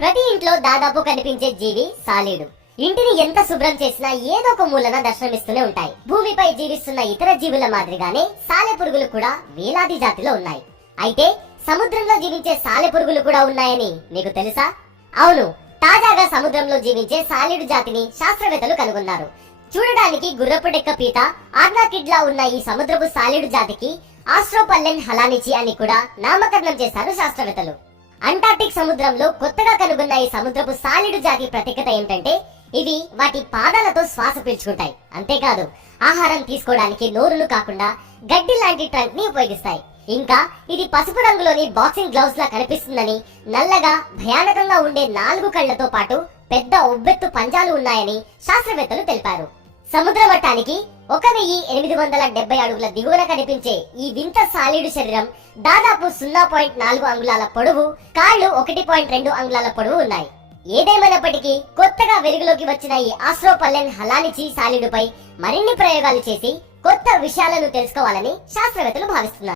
ప్రతి ఇంట్లో దాదాపు కనిపించే జీవి సాలీడు. ఇంటిని ఎంత శుభ్రం చేసినా ఏదో ఒక మూలన దర్శనమిస్తూనే ఉంటాయి. భూమిపై జీవిస్తున్న ఇతర జీవుల మాదిరిగానే సాలెపురుగులు కూడా వేలాది జాతిలో ఉన్నాయి. అయితే సముద్రంలో జీవించే సాలెపురుగులు కూడా ఉన్నాయని మీకు తెలుసా? అవును, తాజాగా సముద్రంలో జీవించే సాలీడు జాతిని శాస్త్రవేత్తలు కనుగొన్నారు. చూడడానికి గుర్రపు డెక్క పీత ఆర్నాకిడ్ లా ఉన్న ఈ సముద్రపు సాలీడు జాతికి ఆస్ట్రోపల్లెన్ హలానిచి అని కూడా నామకరణం చేశారు శాస్త్రవేత్తలు. అంటార్టిక్ సముద్రంలో కొత్తగా కనుగొన్న ఈ సముద్రపు సాలీడు జాతి ప్రత్యేకత ఏంటంటే ఇవి వాటి పాదాలతో శ్వాస పీల్చుకుంటాయి. అంతేకాదు ఆహారం తీసుకోవడానికి నోరును కాకుండా గడ్డి లాంటి ట్రంక్ ని ఉపయోగిస్తాయి. ఇంకా ఇది పసుపు రంగులోని బాక్సింగ్ గ్లౌస్ లా కనిపిస్తుందని, నల్లగా భయానకంగా ఉండే 4 కళ్లతో పాటు పెద్ద ఉబ్బెత్తు పంజాలు ఉన్నాయని శాస్త్రవేత్తలు తెలిపారు. సముద్ర మట్టానికి 1870 అడుగుల దిగువన కనిపించే ఈ వింత సాలీడు శరీరం దాదాపు 0.4 అంగుళాల పొడవు, కాళ్లు 1.2 అంగుళాల పొడవు ఉన్నాయి. ఏదేమైనప్పటికీ కొత్తగా వెలుగులోకి వచ్చిన ఈ ఆస్ట్రోపల్లెన్ హలానిచి సాలీడుపై మరిన్ని ప్రయోగాలు చేసి కొత్త విషయాలను తెలుసుకోవాలని శాస్త్రవేత్తలు భావిస్తున్నారు.